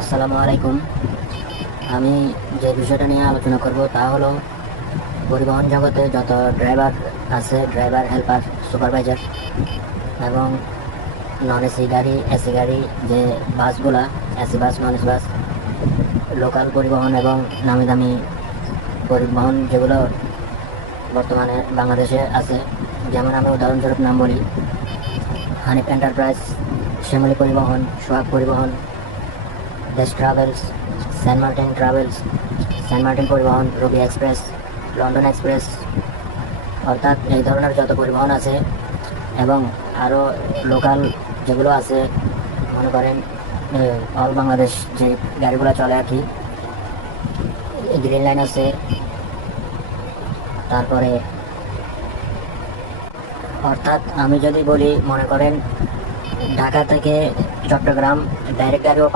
আসসালামু আলাইকুম। আমি যে বিষয়টা নিয়ে আলোচনা করব তা হলো পরিবহন জগতে যত ড্রাইভার আছে, ড্রাইভার, হেল্পার, সুপারভাইজার এবং নন এসি গাড়ি, এসি গাড়ি, যে বাসগুলা, AC bus, non AC bus, local পরিবহন এবং নামি দামি পরিবহন যেগুলো বর্তমানে বাংলাদেশে আছে, যেমন আমি উদাহরণস্বরূপ নাম বলি: হানিফ এন্টারপ্রাইজ, শ্যামলী পরিবহন, সোহাগ পরিবহন, দেশ ট্রাভেলস, সেন্ট মার্টিন পরিবহন, রবি এক্সপ্রেস, লন্ডন এক্সপ্রেস, অর্থাৎ এই ধরনের যত পরিবহন আছে এবং আরও লোকাল যেগুলো আছে, মনে করেন অল বাংলাদেশ যে গাড়িগুলো চলে আর কি, গ্রিন লাইন আছে, তারপরে অর্থাৎ আমি যদি বলি, মনে করেন ঢাকা থেকে চট্টগ্রাম ডাইরেক্ট গাড়িও